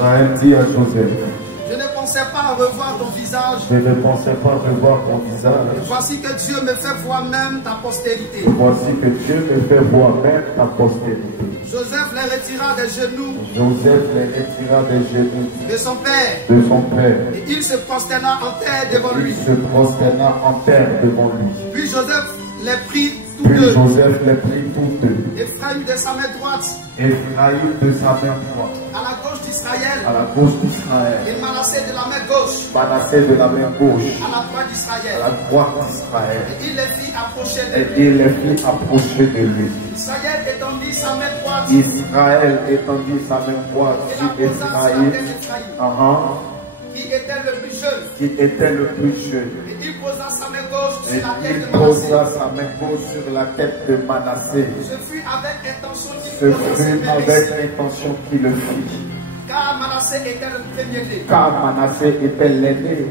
Israël dit à Joseph, je ne pensais pas revoir ton visage. je ne pensais pas revoir ton visage. Et voici que Dieu me fait voir même ta postérité. Voici que Dieu me fait voir même ta postérité. Joseph les retira des genoux Joseph les retira des genoux de son père. de son père. Et il se prosterna en terre devant lui. Il se prosterna en terre devant lui. Puis Joseph les prit tous Puis deux. Joseph les prit tous deux. Ephraïm de sa main droite Ephraïm de sa main droite à la gauche d'Israël. à la gauche d'Israël. Et Manassé de la main gauche Manassé de la main gauche à la droite à d'Israël. la droite d'Israël. Et il les fit approcher de Et lui. il les fit approcher de lui. Israël étendit sa main droite Israël étendit sa main droite et la sur posa sur la Ephraïm, tête d'Ephraïm, qui qui était le plus jeune. était le plus jeune. Et il posa sa main gauche Et sur la tête il de Manassé. posa sa main gauche sur la tête de Manassé. Ce fut avec intention Ce qu'il posa ses fut mains avec ici. l'intention qu'il le fit. Car Manassé était le premier-né. Car Manassé était l'aîné.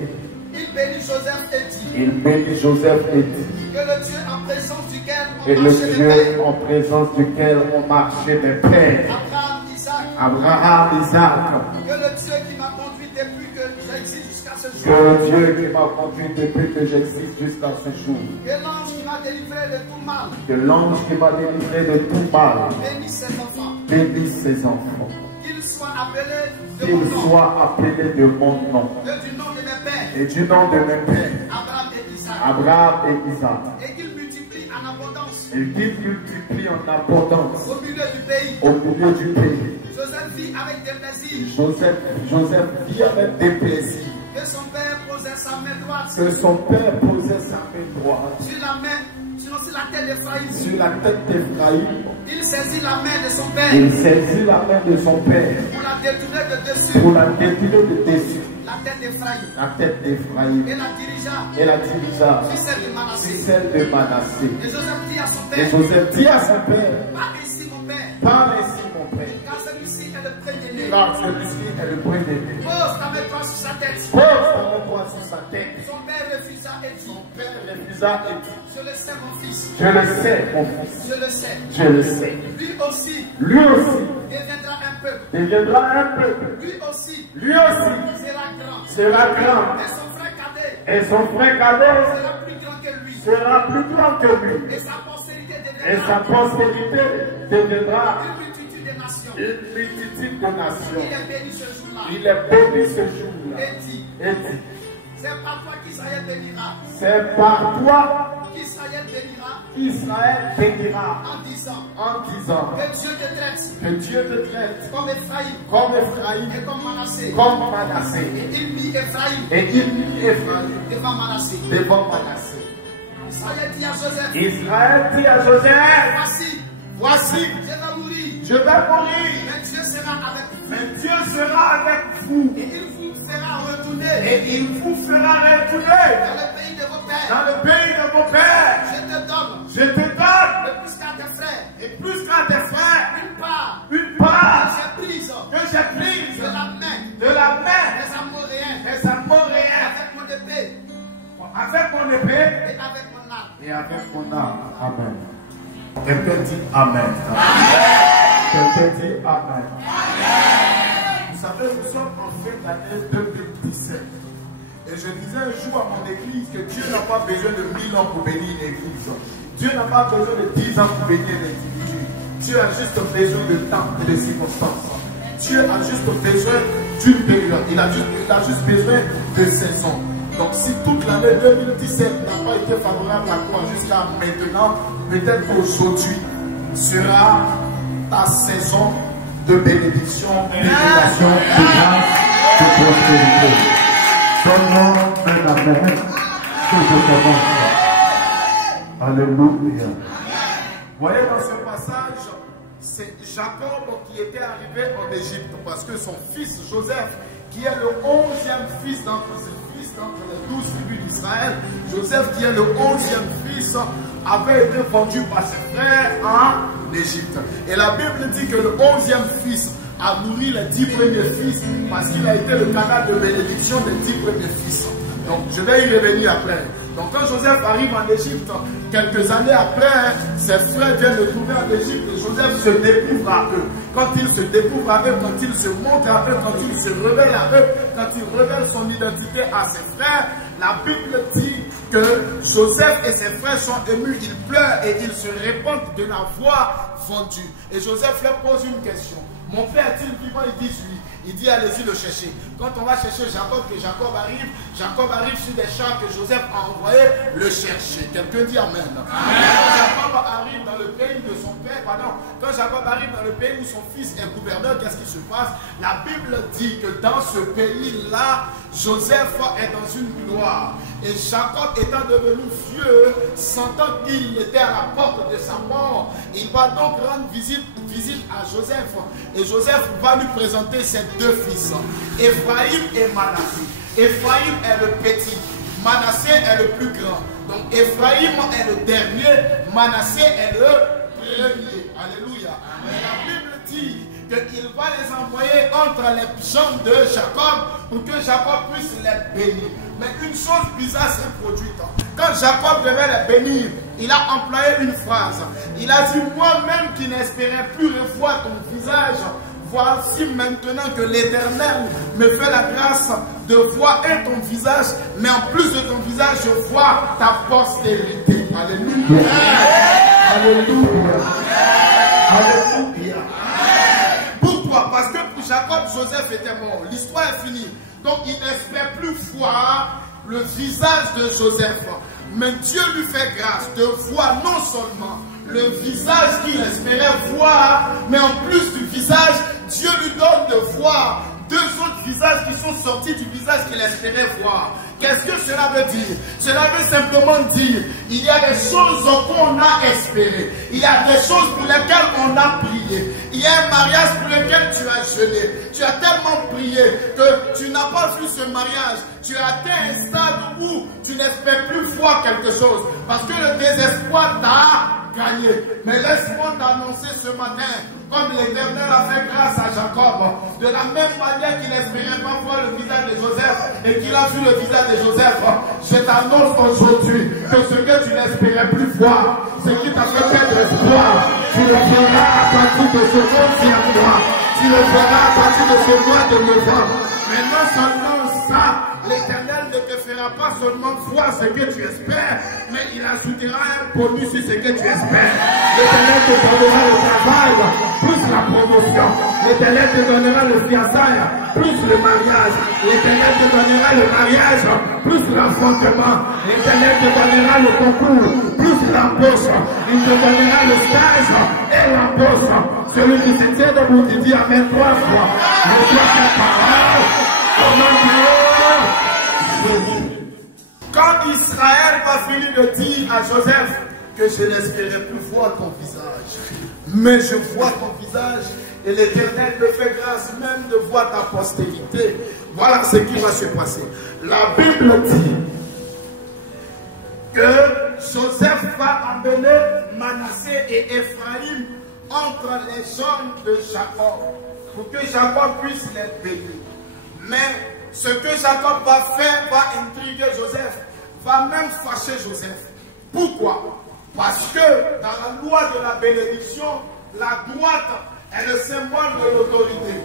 Il bénit Joseph et dit Il bénit Joseph et dit, que le Dieu en présence duquel et on le marchait les Dieu pères, en présence duquel ont marché mes pères, Abraham, Isaac, Abraham, Isaac, que le Dieu qui m'a conduit depuis que j'existe jusqu'à ce jour, que Dieu qui m'a conduit depuis que j'existe jusqu'à ce jour, que l'ange qui m'a délivré de tout mal, que l'ange qui m'a délivré de tout mal, bénisse ses enfants, bénisse ses enfants, qu'ils soient appelés de qu'il mon nom, soit appelé de mon nom que du nom de mes pères, et du nom de mes pères, Abraham et Isaac, Abraham et Isaac, et qu'ils multiplient en abondance et qu'il multiplie en abondance au milieu du pays. au milieu du pays. Joseph vit avec des plaisirs, Joseph vit avec des plaisirs. que son père posait sa main droite Que son père posait sa main droite sur la main, sur la tête d'Ephraïm. sur la tête d'Ephraïm. Il saisit la main de son père Il saisit la main de son père pour la détourner de dessus pour la détourner de dessus la tête d'Ephraïm la tête d'Ephraïm et la dirigea et la dirigea sur celle de sur Manassé. celle de Manassé. Et Joseph dit à son Et père, Joseph dit à son père, pas ici mon père, parle ici mon père, car celui-ci est le premier-né. car celui-ci est le premier-né. Pose ta main droite sur sa tête. Pose ta main droite sur sa tête. Son père refusa et dit, Son père refusa et dit, je le sais mon fils, je le sais mon fils, je le sais. je le sais. Lui aussi Lui aussi deviendra un peuple. deviendra un peuple. Lui aussi Lui aussi sera grand. sera grand. Et son frère cadet Et son frère cadet sera plus grand que lui. sera plus grand que lui. Et sa postérité Et sa deviendra postérité deviendra une multitude de nations. une multitude de Il nations. est béni ce jour-là. Il est béni ce jour-là. Et dit, Et dit, c'est par toi qu'Israël bénira. c'est par toi Qu'Israël bénira qu'Israël bénira en disant en disant que Dieu te traite que Dieu te traite comme Ephraïm comme Ephraïm, et comme Manassé. comme Manassé. Et il mit Ephraïm Et il mit Ephraïm devant Manassé. devant Manassé. Israël dit à Joseph, Israël dit à Joseph, voici, voici, je vais mourir, je vais mourir, mais Dieu sera avec vous. mais Dieu sera avec vous. Et il vous fera retourner Et il vous fera retourner dans le pays de vos pères. dans le pays de vos pères. Je te donne, Je te donne, de plus qu'à tes frères, et plus qu'à tes frères, une part que j'ai prise j'ai prise de la main de la main des Amoréens des Amoréens avec mon épée avec mon épée et avec mon arme. et avec mon arme. Amen. Quelqu'un dit Amen. Quelqu'un dit Amen. Vous savez, nous sommes en fin d'année 2017. Et je disais un jour à mon église que Dieu n'a pas besoin de 1000 ans pour bénir une église. Dieu n'a pas besoin de 10 ans pour bénir un individu. Dieu a juste besoin de temps et de circonstances. Dieu a juste besoin d'une période. Il a juste besoin de saison. Donc si toute l'année 2017 n'a pas été favorable à toi jusqu'à maintenant, peut-être qu'aujourd'hui sera ta saison de bénédiction, d'élévation, de grâce, de prospérité. Donne-moi un amen que je commence. Alléluia. Vous voyez dans ce passage, c'est Jacob qui était arrivé en Égypte parce que son fils Joseph, qui est le 11e fils d'entre les 12 tribus d'Israël, Joseph qui est le 11e fils, avait été vendu par ses frères en Égypte. Et la Bible dit que le 11e fils a nourri les 10 premiers fils parce qu'il a été le canal de bénédiction des 10 premiers fils. Donc je vais y revenir après. Donc quand Joseph arrive en Égypte, quelques années après, ses frères viennent le trouver en Égypte et Joseph se découvre à eux. quand il se découvre à eux, quand il se montre à eux, quand il se révèle à eux, quand il révèle son identité à ses frères, la Bible dit que Joseph et ses frères sont émus, ils pleurent et ils se répandent de la voix fondue. Et Joseph leur pose une question. Mon père est-il vivant? Ils disent oui. Il dit allez-y le chercher. Quand on va chercher Jacob, que Jacob arrive sur des champs que Joseph a envoyé le chercher. Quelqu'un dit amen. Quand Jacob arrive dans le pays de son père, quand Jacob arrive dans le pays où son fils est gouverneur, qu'est-ce qui se passe? La Bible dit que dans ce pays-là, Joseph est dans une gloire. Et Jacob étant devenu vieux, sentant qu'il était à la porte de sa mort, il va donc rendre visite à Joseph. Et Joseph va lui présenter ses deux fils, Ephraïm et Manassé. Ephraïm est le petit, Manassé est le plus grand. Donc Ephraïm est le dernier, Manassé est le premier. Alléluia. Et la Bible dit qu'il va les envoyer entre les jambes de Jacob pour que Jacob puisse les bénir. Mais une chose bizarre s'est produite. Quand Jacob devait les bénir, il a employé une phrase. Il a dit, moi-même qui n'espérais plus revoir ton visage, voici maintenant que l'Éternel me fait la grâce de voir ton visage, mais en plus de ton visage, je vois ta postérité. Alléluia. Alléluia. Alléluia. Pourquoi? Parce que pour Jacob, Joseph était mort. L'histoire est finie. Donc il n'espère plus voir le visage de Joseph. Mais Dieu lui fait grâce de voir non seulement le visage qu'il espérait voir, mais en plus du visage, Dieu lui donne de voir deux autres visages qui sont sortis du visage qu'il espérait voir. Qu'est-ce que cela veut dire? Cela veut simplement dire, il y a des choses qu'on a espérées. Il y a des choses pour lesquelles on a prié. Il y a un mariage pour lequel tu as jeûné. Tu as tellement prié que tu n'as pas vu ce mariage. Tu as atteint un stade où tu n'espères plus voir quelque chose. Parce que le désespoir t'a gagné. Mais laisse-moi t'annoncer ce matin, comme l'Éternel a fait grâce à Jacob, de la même manière qu'il n'espérait pas voir le visage de Joseph et qu'il a vu le visage de Joseph, je t'annonce aujourd'hui que ce que tu n'espérais plus voir, ce qui t'a fait perdre espoir, tu le feras à partir de ce mois. Tu le feras à partir de ce mois de novembre. Mais non seulement ça, l'Éternel ne te fera pas seulement voir ce que tu espères, mais il ajoutera un bonus sur ce que tu espères. L'Éternel te donnera le travail, plus la promotion. L'Éternel te donnera le fiançailles, plus le mariage. L'Éternel te donnera le mariage, plus l'enfantement. L'Éternel te donnera le concours, plus l'embauche. Il te donnera le stage et l'embauche. Celui qui se tient debout, qui dit amen 3 fois. Reçois ta parole. Quand Israël va finir de dire à Joseph que je n'espérais plus voir ton visage, mais je vois ton visage et l'Éternel me fait grâce même de voir ta postérité, voilà ce qui va se passer. La Bible dit que Joseph va emmener Manassé et Ephraïm entre les jambes de Jacob pour que Jacob puisse les bénir. Mais ce que Jacob va faire va intriguer Joseph, va même fâcher Joseph. Pourquoi? Parce que dans la loi de la bénédiction, la droite est le symbole de l'autorité.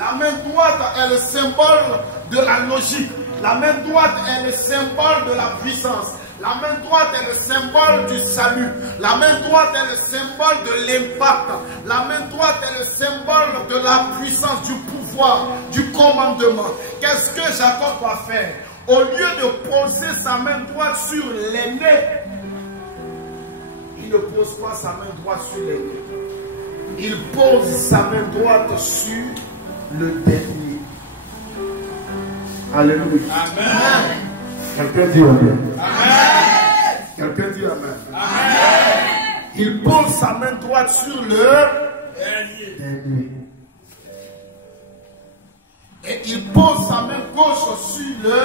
La main droite est le symbole de la logique. La main droite est le symbole de la puissance. La main droite est le symbole du salut. La main droite est le symbole de l'impact. La main droite est le symbole de la puissance, du pouvoir, du commandement. Qu'est-ce que Jacob va faire? Au lieu de poser sa main droite sur l'aîné, il ne pose pas sa main droite sur l'aîné. Il pose sa main droite sur le dernier. Alléluia. Amen. Quelqu'un dit amen. Amen. Quelqu'un dit amen. Amen. Il pose sa main droite sur le dernier. Et il pose sa main gauche sur le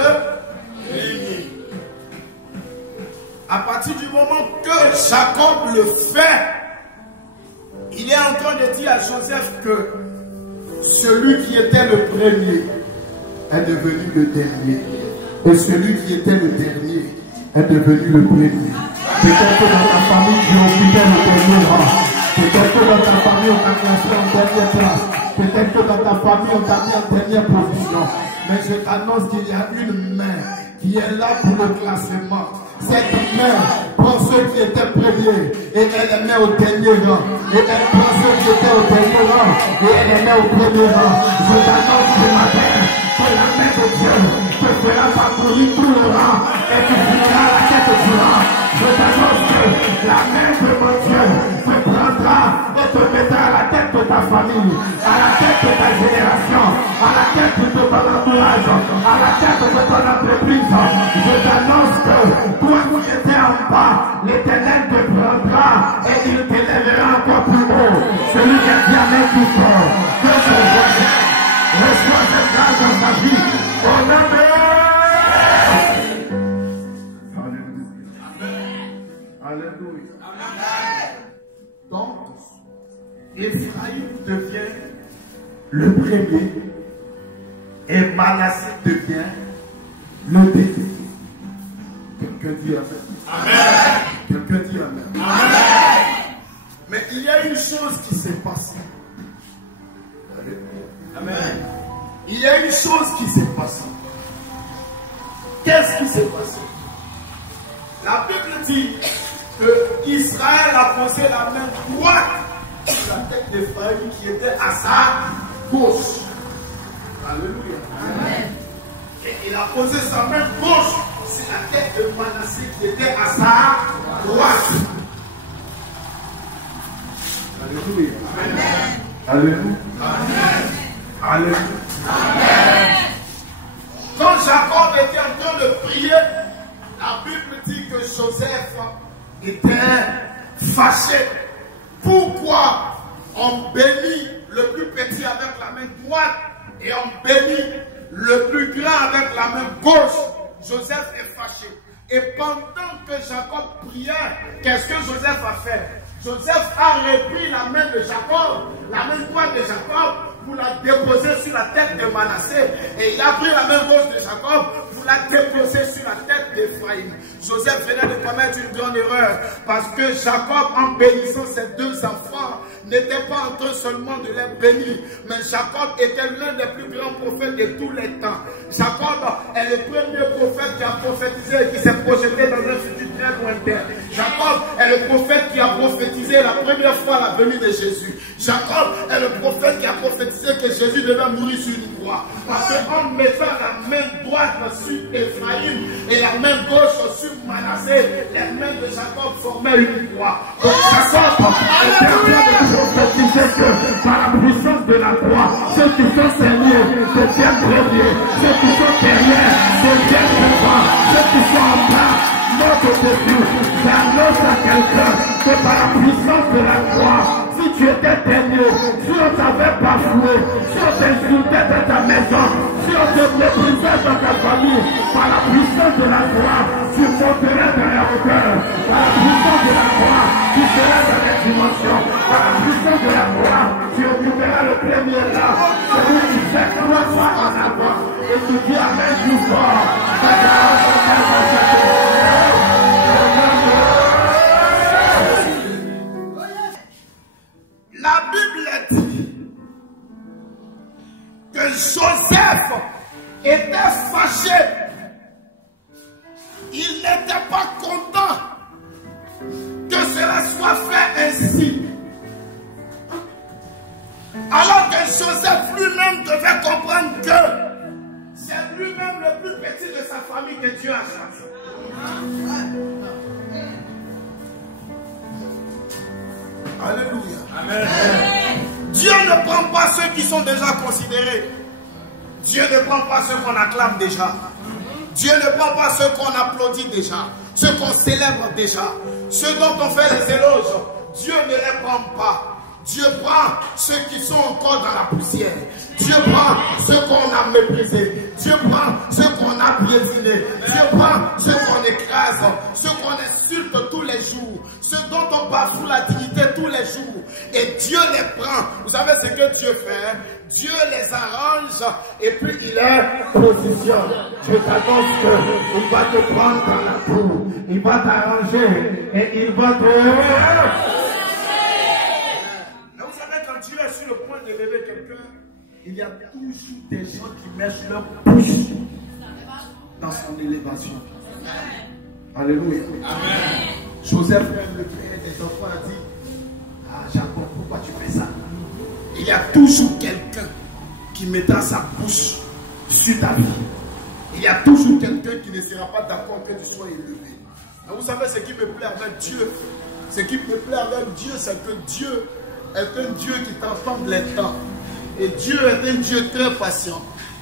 dernier. À partir du moment que Jacob le fait, il est en train de dire à Joseph que celui qui était le premier est devenu le dernier. Et celui qui était le dernier est devenu le premier. Peut-être que dans ta famille, tu occupais le dernier rang. Peut-être que dans ta famille, on t'a classé en dernière place. Peut-être que dans ta famille, on t'a mis en dernière position. Mais je t'annonce qu'il y a une main qui est là pour le classement. Cette main prend ceux qui étaient premiers et elle les met au dernier rang. Et elle prend ceux qui étaient au dernier rang et elle les met au premier rang. Je t'annonce ce matin que la main de Dieu te fera parcourir tout le rang et tu finiras à la tête du rang. Je t'annonce que la main de mon Dieu te prendra et te mettra à la tête de ta famille, à la tête de ta génération, à la tête de ton entourage, à la tête de ton entreprise. Je t'annonce que toi qui étais en bas, l'Éternel te prendra et il t'élèvera encore plus haut. Celui qui a dit Amen tout fort, que je reçois cette grâce dans sa vie. Au nom de Alléluia. Donc, Ephraïm devient le premier et Manassé devient le deuxième. Quelqu'un dit Amen. Quelqu'un dit Amen. Amen. Mais il y a une chose qui s'est passée. Amen. Il y a une chose qui s'est passée. Qu'est-ce qui s'est passé? La Bible dit que Israël a posé la main droite sur la tête d'Ephraïm qui était à sa gauche. Alléluia. Amen. Et il a posé sa main gauche sur la tête de Manassé qui était à sa droite. Alléluia. Amen. Alléluia. Amen. Alléluia. Amen. Quand Jacob était en train de prier, la Bible dit que Joseph était fâché. Pourquoi on bénit le plus petit avec la main droite et on bénit le plus grand avec la main gauche? Joseph est fâché. Et pendant que Jacob priait, qu'est-ce que Joseph a fait? Joseph a repris la main de Jacob, la main droite de Jacob, pour la déposer sur la tête de Manassé. Et il a pris la main gauche de Jacob pour la déposer sur la tête d'Ephraïm. Joseph venait de commettre une grande erreur parce que Jacob, en bénissant ses deux enfants, n'était pas en train seulement de les bénir, mais Jacob était l'un des plus grands prophètes de tous les temps. Jacob est le premier prophète qui a prophétisé et qui s'est projeté dans un futur très lointain. Jacob est le prophète qui a prophétisé la première fois la venue de Jésus. Jacob est le prophète qui a prophétisé que Jésus devait mourir sur une croix. Parce qu'en mettant la main droite sur Ephraïm et la main gauche sur Manassé, les mains de Jacob formaient une croix. Donc Jacob était en train de prophétiser que par la puissance de la croix, ceux qui sont saignés deviennent premiers, ceux qui sont derrière deviennent devant, ceux qui sont en bas montent au-dessus. J'annonce à quelqu'un que par la puissance de la croix, si tu étais dernier, si on t'avait bafoué, si on t'insultait dans ta maison, si on te méprisait dans ta famille, par la puissance de la croix, tu monterais dans la hauteur. Par la puissance de la croix, tu seras dans les dimensions. Par la puissance de la croix, tu occuperas le premier là. Celui qui fait trois fois en avant. Et tu dis Amen plus fort. La Bible dit que Joseph était fâché. Il n'était pas content que cela soit fait ainsi. Alors que Joseph lui-même devait comprendre que c'est lui-même le plus petit de sa famille que Dieu a choisi. Alléluia. Amen. Dieu ne prend pas ceux qui sont déjà considérés. Dieu ne prend pas ceux qu'on acclame déjà. Dieu ne prend pas ceux qu'on applaudit déjà, ceux qu'on célèbre déjà, ceux dont on fait les éloges. Dieu ne les prend pas. Dieu prend ceux qui sont encore dans la poussière. Dieu prend ceux qu'on a méprisés. Dieu prend ceux qu'on a piétinés. Dieu prend ceux qu'on écrase, ceux qu'on insulte tous les jours, ceux dont on bafoue la dignité tous les jours. Et Dieu les prend. Vous savez ce que Dieu fait? Dieu les arrange et puis il les positionne. Je t'annonce qu'il va te prendre dans la boue. Il va t'arranger et il va te... élever quelqu'un, il y a toujours des gens qui mettent leur pouce dans son élévation. Alléluia. Amen. Joseph, le père des enfants, a dit, ah Jacob, pourquoi tu fais ça? Il y a toujours quelqu'un qui mettra sa bouche sur ta vie. Il y a toujours quelqu'un qui ne sera pas d'accord que tu sois élevé. Mais vous savez ce qui me plaît avec Dieu? Ce qui me plaît avec Dieu, c'est que Dieu est un Dieu qui transforme les temps. Et Dieu est un Dieu très patient.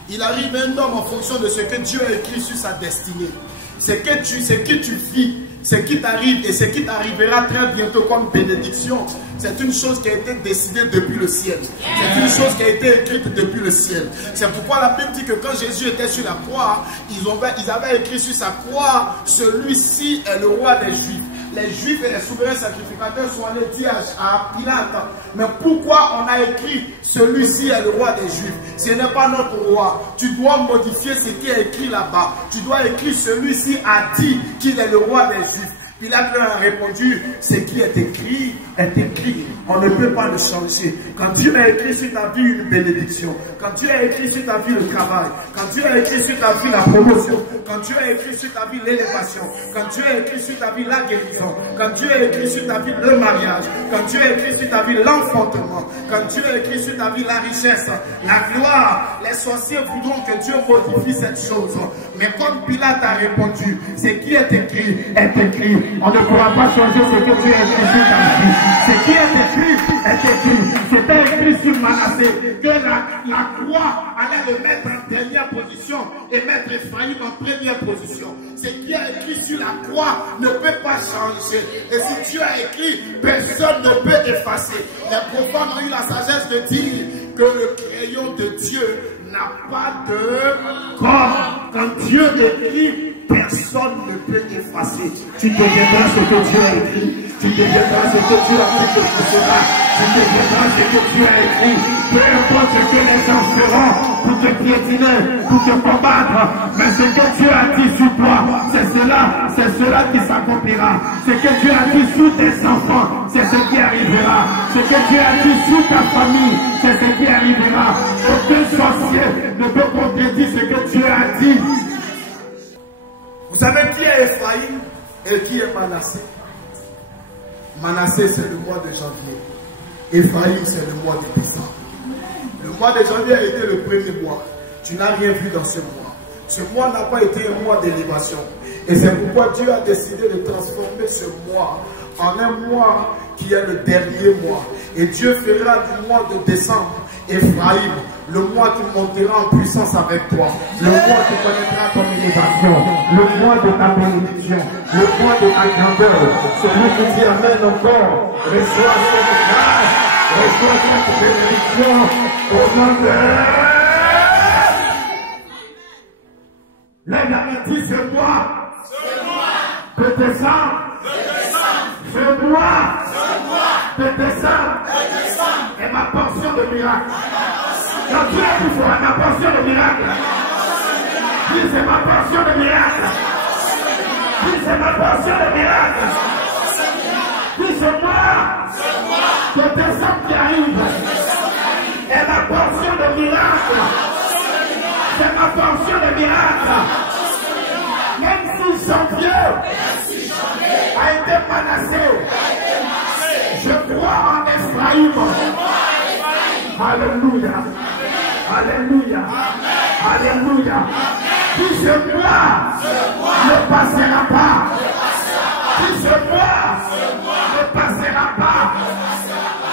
Il arrive un homme en fonction de ce que Dieu a écrit sur sa destinée. Ce que tu vis, ce qui t'arrive et ce qui t'arrivera très bientôt comme bénédiction, c'est une chose qui a été décidée depuis le ciel. C'est une chose qui a été écrite depuis le ciel. C'est pourquoi la Bible dit que quand Jésus était sur la croix, ils avaient écrit sur sa croix, celui-ci est le roi des Juifs. Les Juifs et les souverains sacrificateurs sont allés dire à Pilate, mais pourquoi on a écrit celui-ci est le roi des Juifs? Ce n'est pas notre roi. Tu dois modifier ce qui est écrit là-bas. Tu dois écrire celui-ci a dit qu'il est le roi des Juifs. Pilate leur a répondu, ce qui est écrit est écrit. On ne peut pas le changer. Quand Dieu a écrit sur ta vie une bénédiction, quand Dieu a écrit sur ta vie le travail, quand Dieu a écrit sur ta vie la promotion, quand Dieu a écrit sur ta vie l'élévation, quand Dieu a écrit sur ta vie la guérison, quand Dieu a écrit sur ta vie le mariage, quand Dieu a écrit sur ta vie l'enfantement, quand Dieu a écrit sur ta vie la richesse, la gloire, les sorciers voudront que Dieu modifie cette chose. Mais comme Pilate a répondu, ce qui est écrit est écrit. On ne pourra pas changer ce que Dieu a écrit sur ta vie. Ce qui est écrit est écrit. C'était écrit sur Manassé que la croix allait le mettre en dernière position et mettre Ephraïm en première position. Ce qui est écrit sur la croix ne peut pas changer. Et si Dieu a écrit, personne ne peut effacer. Les profanes ont eu la sagesse de dire que le crayon de Dieu n'a pas de corps. Quand Dieu écrit, personne ne peut effacer. Tu deviendras ce que Dieu a écrit. Tu deviendras ce que Dieu a dit que tu seras. Tu deviendras ce que Dieu a écrit. Peu importe ce que les gens feront pour te piétiner, pour te combattre. Mais ce que Dieu a dit sur toi, c'est cela qui s'accomplira. Ce que Dieu a dit sur tes enfants, c'est ce qui arrivera. Ce que Dieu a dit sur ta famille, c'est ce qui arrivera. Aucun sorcier ne peut contredire ce que Dieu a dit. Vous savez qui est Ephraïm et qui est Manassé? Manassé, c'est le mois de janvier. Ephraïm, c'est le mois de décembre. Le mois de janvier a été le premier mois. Tu n'as rien vu dans ce mois. Ce mois n'a pas été un mois d'élévation. Et c'est pourquoi Dieu a décidé de transformer ce mois en un mois qui est le dernier mois. Et Dieu fera du mois de décembre Ephraïm, le mois qui montera en puissance avec toi, le mois qui connaîtra ton élévation, le mois de ta bénédiction, le mois de ta grandeur. Celui qui dit amen encore, reçoit cette grâce, reçoit cette bénédiction au nom de... Les garanties, ce mois de décembre, ce mois de décembre est ma portion de miracle. Quand Dieu a dit ma portion de miracle, dis c'est ma portion de miracle. Dis c'est ma portion de miracle. Dis ce mois de décembre qui arrive est ma portion de miracle. C'est ma portion de miracle. Même si janvier a été menacé, je crois en Ephraïm. Alléluia. Alléluia. Alléluia. Qui ce mois ne passera pas. Qui ce mois ne passera pas.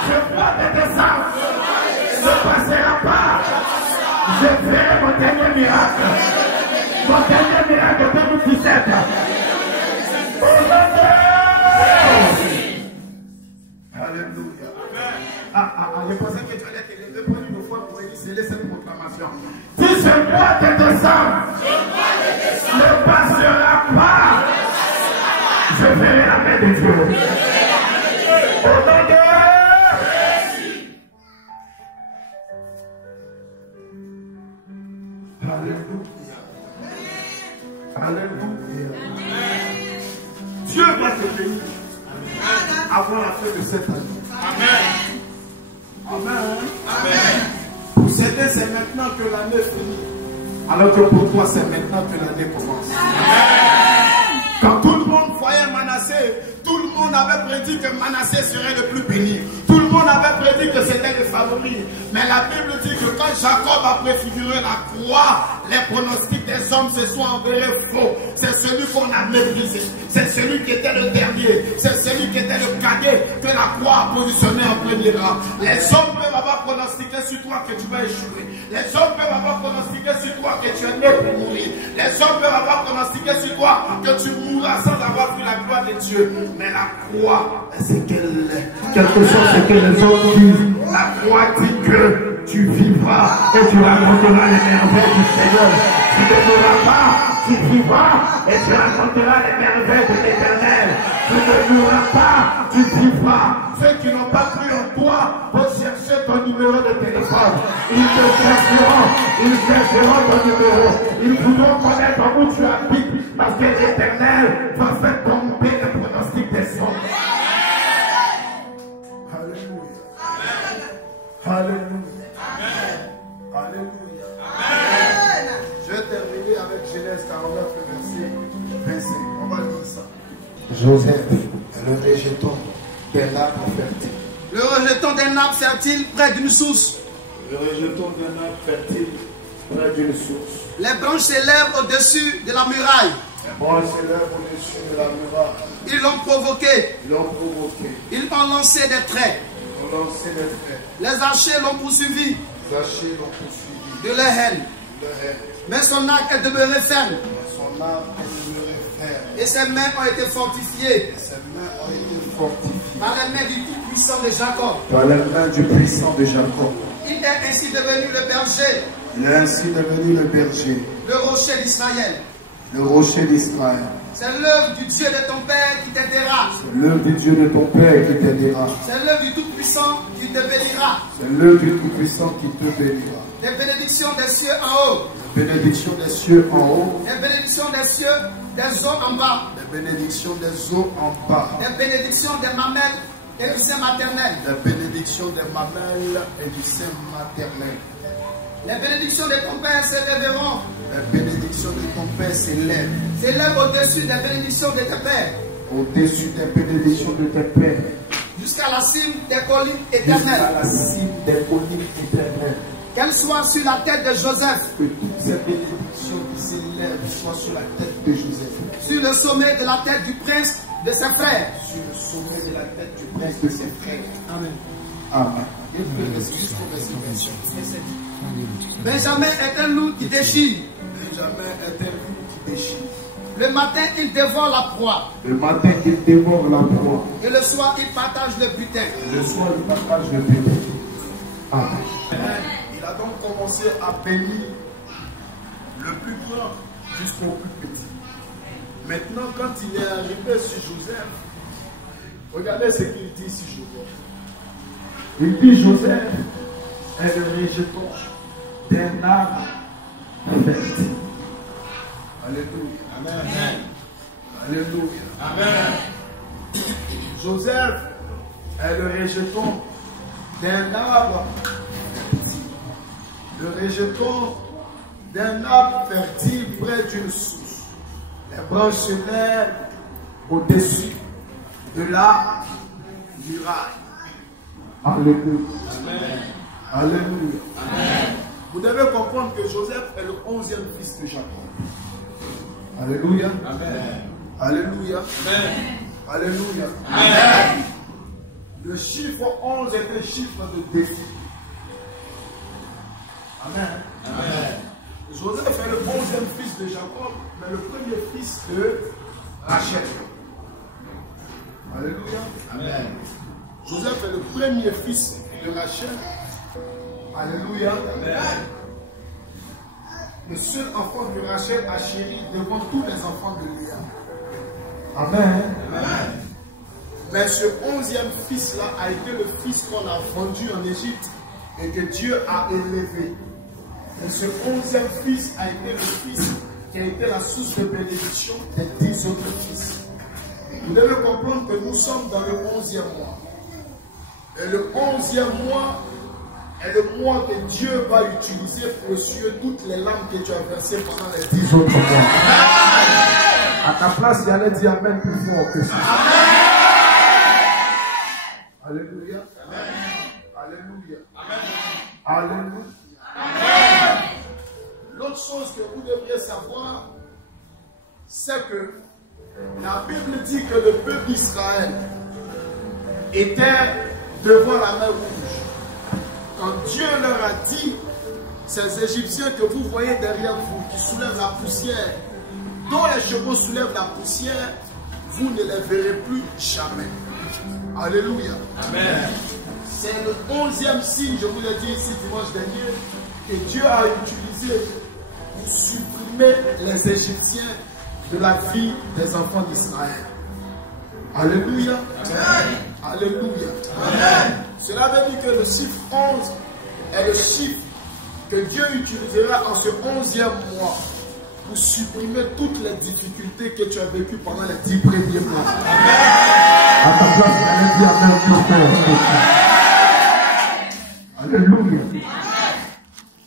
Ce mois de décembre ne passera pas. Je ferai mon dernier miracle. Mon dernier miracle de 2017. Alléluia. Je pensais que tu allais te lever pour une fois pour initier cette proclamation. Si ce mois de décembre ne passera pas, je verrai la main de Dieu. Au nom de Alléluia. Alléluia. Dieu va te bénir avant la fin de cette année. Amen. Amen. Amen. certains, c'est maintenant que l'année finit. Alors que pour toi, c'est maintenant que l'année commence. Quand tout le monde voyait Manassé, tout le monde avait prédit que Manassé serait le plus béni. Tout le monde avait prédit que c'était le favori. Mais la Bible dit que quand Jacob a préfiguré la croix, les pronostics des hommes se sont avérés faux. C'est celui qu'on a méprisé. C'est celui qui était le dernier. C'est celui qui était le cadet que la croix a positionné en premier rang. Les hommes peuvent avoir pronostiqué sur toi que tu vas échouer. Les hommes peuvent avoir pronostiqué sur toi que tu es né pour mourir. Les hommes peuvent avoir pronostiqué sur toi que tu mourras sans avoir vu la gloire de Dieu. Mais la croix, c'est qu'elle est. Quelque chose ce que les autres disent. La croix dit que tu vivras et tu raconteras les merveilles du Seigneur. Tu ne mourras pas, tu vivras et tu raconteras les merveilles de l'Éternel. Tu ne mourras pas, tu vivras. Ceux qui n'ont pas cru en toi vont chercher ton numéro de téléphone. Ils te chercheront ton numéro. Ils voudront connaître où tu habites parce que l'Éternel va faire tomber les pronostics des hommes. Alléluia. Alléluia. Alléluia. Amen. Je vais terminer avec Genèse 49, verset 25. On va lire ça. Joseph, le rejeton d'un arbre fertile. Le rejeton d'un arbre fertile près d'une source. Le rejeton d'un arbre fertile près d'une source. Les branches s'élèvent au-dessus de la muraille. Les branches s'élèvent au-dessus de la muraille. Ils l'ont provoqué. Ils l'ont provoqué. Ils ont lancé des traits. Ils ont lancé des traits. Les archers l'ont poursuivi. Les archers l'ont poursuivi. De leur haine. Mais son arc est demeuré ferme. Son arc est demeuré ferme. Et ses mains ont été fortifiées. Et ses mains ont été fortifiées. Par les mains du Tout-Puissant de Jacob. Par les mains du puissant de Jacob. Il est ainsi devenu le berger. Il est ainsi devenu le berger. Le rocher d'Israël. Le rocher d'Israël. C'est l'œuvre du Dieu de ton Père qui t'aidera. C'est l'œuvre du Dieu de ton Père qui t'aidera. C'est l'œuvre du Tout-Puissant qui te bénira. C'est l'œuvre du Tout-Puissant qui te bénira. Les bénédictions des cieux en haut. Les bénédictions des cieux en haut. Les bénédictions des cieux, des eaux en bas. Les bénédictions des eaux en bas. Les bénédictions des mamelles et du sein maternel. Les bénédictions des mamelles et du sein maternel. Les bénédictions de ton Père s'élèveront. Les bénédictions de ton Père s'élèvent. S'élèvent au-dessus des bénédictions de tes pères. Au-dessus des bénédictions de tes pères. Jusqu'à la cime des collines éternelles. Jusqu'à la cime des collines éternelles. Qu'elles soient sur la tête de Joseph. Que toutes ces bénédictions qui s'élèvent soient sur la tête de Joseph. Sur le sommet de la tête du prince de ses frères. Sur le sommet de la tête du prince de ses frères. Amen. Amen. Benjamin est un loup qui déchire. Benjamin est un loup qui déchire. Le matin, il dévore la proie. Le matin, il dévore la proie. Et le soir, il partage le butin. Le soir, il partage le butin. Amen. Il a donc commencé à bénir le plus grand jusqu'au plus petit. Maintenant, quand il est arrivé sur Joseph, regardez ce qu'il dit sur Joseph. Il dit Joseph est le rejeton d'un arbre fertile. Alléluia. Amen. Alléluia. Amen. Joseph est le rejeton d'un arbre fertile. Le rejeton d'un arbre fertile près d'une source. Les branches se lèvent au-dessus de la muraille. Alléluia. Amen. Alléluia. Amen. Vous devez comprendre que Joseph est le 11e fils de Jacob. Alléluia. Amen. Alléluia. Amen. Alléluia. Amen. Le chiffre 11 est un chiffre de défi. Amen. Amen. Joseph est le 11e fils de Jacob, mais le premier fils de Rachel. Alléluia. Amen. Joseph est le premier fils de Rachel. Alléluia. Amen. Le seul enfant que Rachel a chéri devant tous les enfants de Léa. Amen. Amen. Mais ce 11e fils-là a été le fils qu'on a vendu en Égypte et que Dieu a élevé. Et ce 11e fils a été le fils qui a été la source de bénédiction des 10 autres fils. Vous devez comprendre que nous sommes dans le 11e mois. Et le 11e mois est le mois que Dieu va utiliser pour essuyer toutes les larmes que tu as versées pendant les 10 autres mois. À ta place, il allait dire Amen plus fort que ça. Alléluia. Alléluia. Alléluia. L'autre chose que vous devriez savoir, c'est que la Bible dit que le peuple d'Israël était devant la mer Rouge. Quand Dieu leur a dit, ces Égyptiens que vous voyez derrière vous, qui soulèvent la poussière, dont les chevaux soulèvent la poussière, vous ne les verrez plus jamais. Alléluia. Amen. C'est le 11e signe, je vous l'ai dit ici dimanche dernier, que Dieu a utilisé pour supprimer les Égyptiens de la vie des enfants d'Israël. Alléluia. Amen. Alléluia. Amen. Cela veut dire que le chiffre 11 est le chiffre que Dieu utilisera en ce 11e mois pour supprimer toutes les difficultés que tu as vécues pendant les 10 premiers mois. Amen. À ta place, allez dire Amen. Alléluia.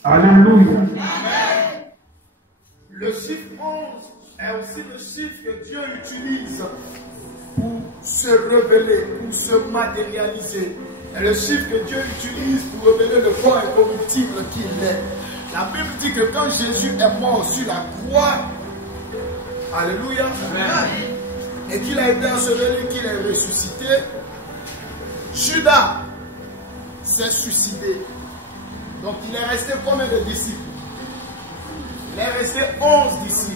Alléluia. Le chiffre 11 est aussi le chiffre que Dieu utilise pour se révéler, pour se matérialiser. Et le chiffre que Dieu utilise pour révéler le corps incorruptible qu'il est. La Bible dit que quand Jésus est mort sur la croix, alléluia, et qu'il a été enseveli, qu'il est ressuscité, Judas s'est suicidé. Donc il est resté combien de disciples? Il est resté 11 disciples.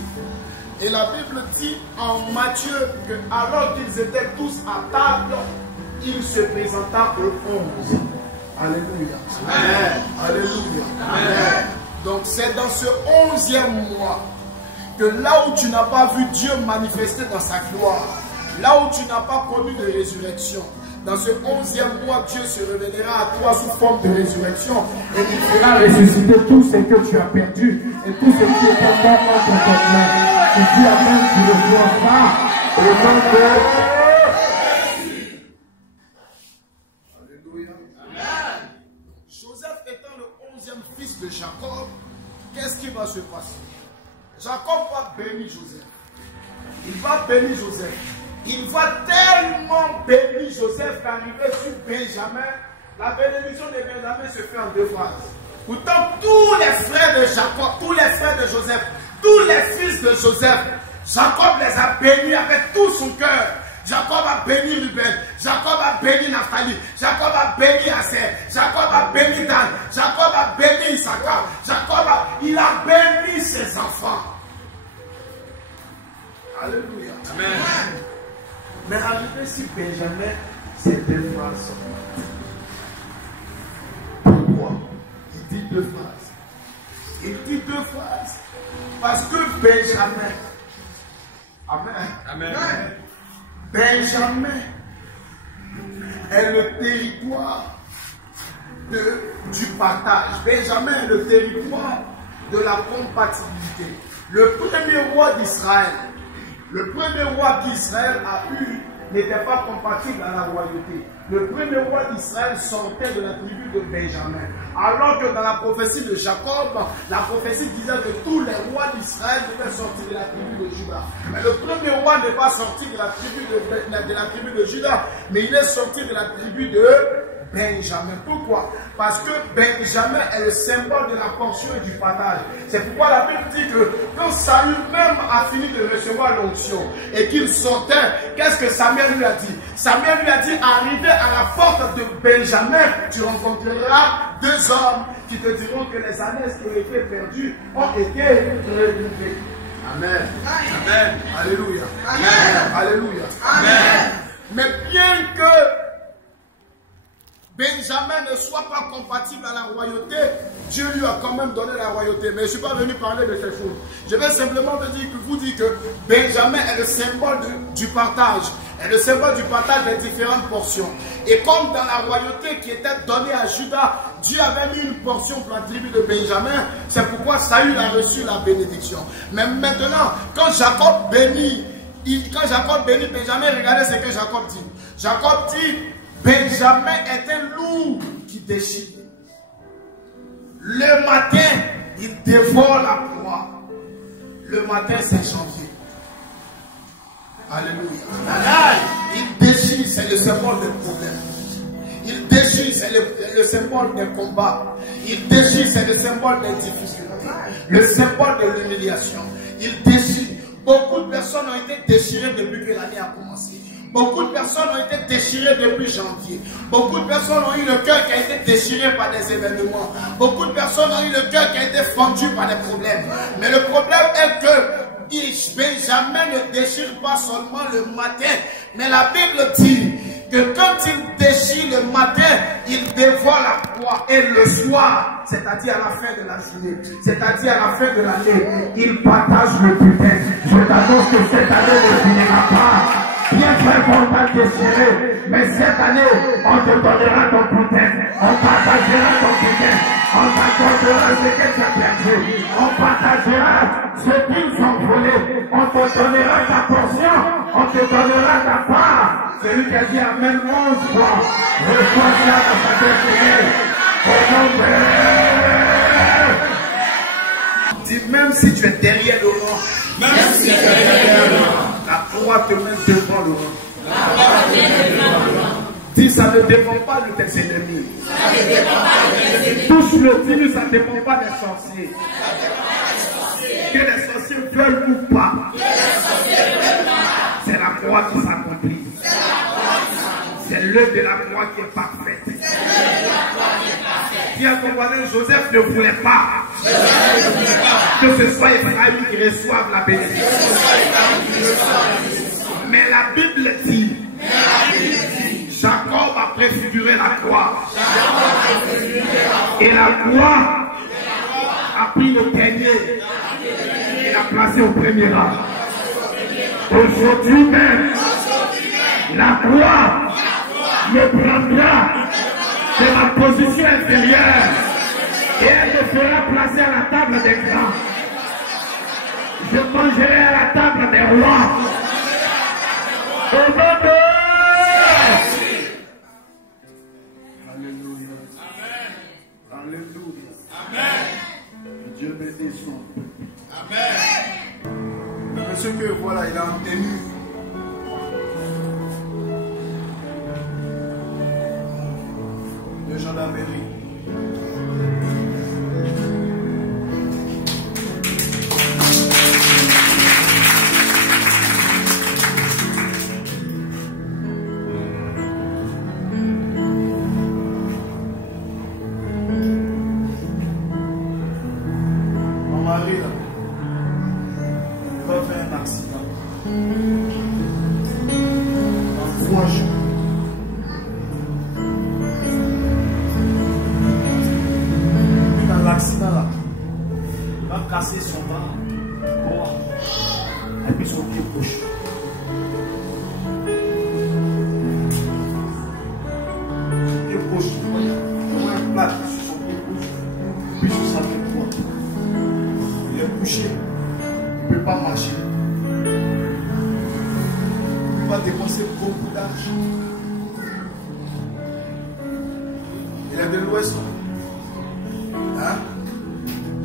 Et la Bible dit en Matthieu que alors qu'ils étaient tous à table, il se présenta aux 11. Alléluia. Amen. Alléluia. Amen. Donc c'est dans ce 11e mois que là où tu n'as pas vu Dieu manifester dans sa gloire, là où tu n'as pas connu de résurrection, dans ce 11e mois, Dieu se révélera à toi sous forme de résurrection et il fera ressusciter tout ce que tu as perdu et tout ce qui est encore entre tes mains. Tu dis Amen, tu le vois pas. Au nom de Alléluia. Amen. Joseph étant le 11e fils de Jacob, qu'est-ce qui va se passer? Jacob va bénir Joseph. Il va bénir Joseph. Il va tellement bénir Joseph qu'arrivé sur Benjamin, la bénédiction de Benjamin se fait en 2 phrases. Pourtant, tous les frères de Jacob, tous les frères de Joseph, tous les fils de Joseph, Jacob les a bénis avec tout son cœur. Jacob a béni Ruben, Jacob a béni Naphtali, Jacob a béni Aser, Jacob a béni Dan, Jacob a béni Issachar, il a béni ses enfants. Alléluia. Amen. Mais arrivé sur Benjamin, ces 2 phrases sont mortes. Pourquoi? Il dit 2 phrases. Il dit 2 phrases. Parce que Benjamin, Amen. Amen. Benjamin est le territoire du partage. Benjamin est le territoire de la compatibilité. Le premier roi d'Israël, le premier roi qu'Israël a eu n'était pas compatible à la royauté. Le premier roi d'Israël sortait de la tribu de Benjamin. Alors que dans la prophétie de Jacob, la prophétie disait que tous les rois d'Israël devaient sortir de la tribu de Juda. Mais le premier roi n'est pas sorti de la tribu de Juda, mais il est sorti de la tribu de Benjamin. Pourquoi? Parce que Benjamin est le symbole de la portion et du partage. C'est pourquoi la Bible dit que quand Saül même a fini de recevoir l'onction et qu'il sortait, qu'est-ce que Samuel lui a dit? Samuel lui a dit, arrivé à la porte de Benjamin, tu rencontreras 2 hommes qui te diront que les années qui ont été perdues ont été renouvelées. Amen. Amen. Alléluia. Amen. Alléluia. Amen. Mais bien que Benjamin ne soit pas compatible à la royauté, Dieu lui a quand même donné la royauté. Mais je ne suis pas venu parler de ces choses. Je vais simplement vous dire que Benjamin est le symbole du partage. Est le symbole du partage des différentes portions. Et comme dans la royauté qui était donnée à Judas, Dieu avait mis une portion pour la tribu de Benjamin. C'est pourquoi Saül a reçu la bénédiction. Mais maintenant, quand Jacob bénit Benjamin, regardez ce que Jacob dit. Jacob dit, Benjamin est un loup qui déchire. Le matin, il dévore la proie. Le matin, c'est janvier. Alléluia. Il déchire, c'est le symbole des problèmes. Il déchire, c'est le symbole des combats. Il déchire, c'est le symbole des difficultés. Le symbole de l'humiliation. Il déchire. Beaucoup de personnes ont été déchirées depuis que l'année a commencé. Beaucoup de personnes ont été déchirées depuis janvier. Beaucoup de personnes ont eu le cœur qui a été déchiré par des événements. Beaucoup de personnes ont eu le cœur qui a été fendu par des problèmes. Mais le problème est que Benjamin ne déchire pas seulement le matin. Mais la Bible dit que quand il déchire le matin, il dévoile la proie. Et le soir, c'est-à-dire à la fin de la journée, c'est-à-dire à la fin de l'année, il partage le butin. Je t'annonce que cette année ne finira pas. Bien très bon à déchirer, mais cette année, on te donnera ton butin. On partagera ton butin. On t'accordera ce que tu as perdu. On partagera ce qu'ils ont volé. On te donnera ta portion. On te donnera ta part. Celui qui a dit Amen 11 fois, reçois ça dans sa destinée. Au nom de... Dis même si tu es derrière Laurent. Même si tu es derrière Laurent. La croix te met devant Laurent. Dis ça ne dépend pas de tes ennemis. Touche le virus, ça ne dépend pas des sorciers. Que les sorciers veulent ou pas. C'est la croix qui s'accomplit. C'est l'œuvre de la croix qui est parfaite. Qui a compris, Joseph ne voulait pas que ce soit Ephraïm qui reçoive la bénédiction. Mais la Bible dit, Jacob a préfiguré la croix. Et la croix a pris le dernier et l'a placé au premier rang. Aujourd'hui même, la croix me prendra de ma position inférieure et elle me fera placer à la table des grands. Je mangerai à la table des rois. Au nom de... Alléluia. Alléluia. Amen. Dieu bénisse son. Amen. Monsieur que voilà, il a en tenue. De gendarmerie. Mon mari, là, il va faire un accident. En 3 jours. L'accident là, il va casser son bras droit et puis son pied gauche. Son pied gauche, il a un plat sur son pied gauche, puis sur sa pied droite. Il est couché, il ne peut pas marcher. Il va dépenser beaucoup d'argent. Il est de l'Ouest. Hein?